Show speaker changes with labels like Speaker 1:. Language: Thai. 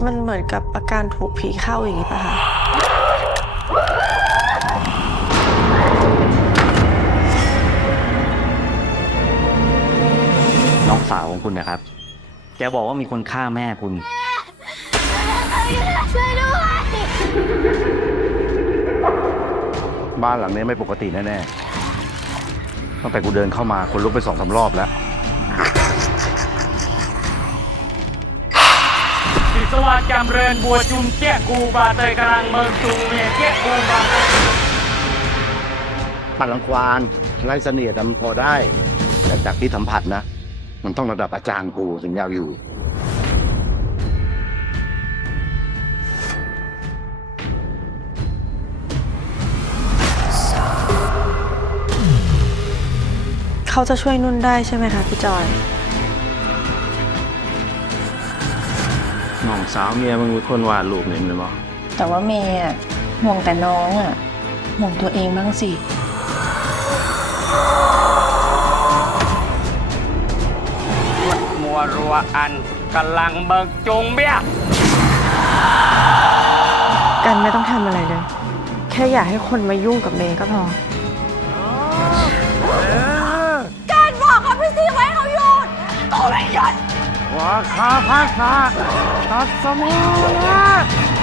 Speaker 1: มันเหมือนกับอาการถูกผีเข้าอย่างนี้ป่ะคะ
Speaker 2: น้องสาวของคุณนะครับแกบอกว่ามีคนฆ่าแม่คุณ
Speaker 3: ช่วยด้วย
Speaker 4: บ้านหลังนี้ไม่ปกติแน่ๆตั้งแต่กูเดินเข้ามาคนลุกไป2-3 รอบแล้ว
Speaker 5: สิสวัสดิ์จำเริญบัวจุมเจี๊ยกูบาเตยกำลังเมืองจุงเมียเจี๊ยกูบา
Speaker 4: ปัดรังควานไล่เสนียดมันพอได้ แต่จากที่สัมผัสนะ มันต้องระดับอาจารย์กูถึงยาวอยู่
Speaker 1: เขาจะช่วยนุ่นได้ใช่ไหมคะพี่จอย
Speaker 6: น้องสาวเมียมึงเป็นคนวาดรูปนี่มันบ่
Speaker 7: แต่ว่าเมย์อะห่วงแต่น้องอะห่วงตัวเองบ้างสิ
Speaker 5: มัวรัวอันกำลังเบิกจุงเบี้ย
Speaker 1: กันไม่ต้องทำอะไรเลย แค่อยากให้คนมายุ่งกับเมย์ก็พอ
Speaker 3: การบอกกับพี่ซีไว้เขาหยุด
Speaker 5: ว่าข้าพาข้าตัดสมอง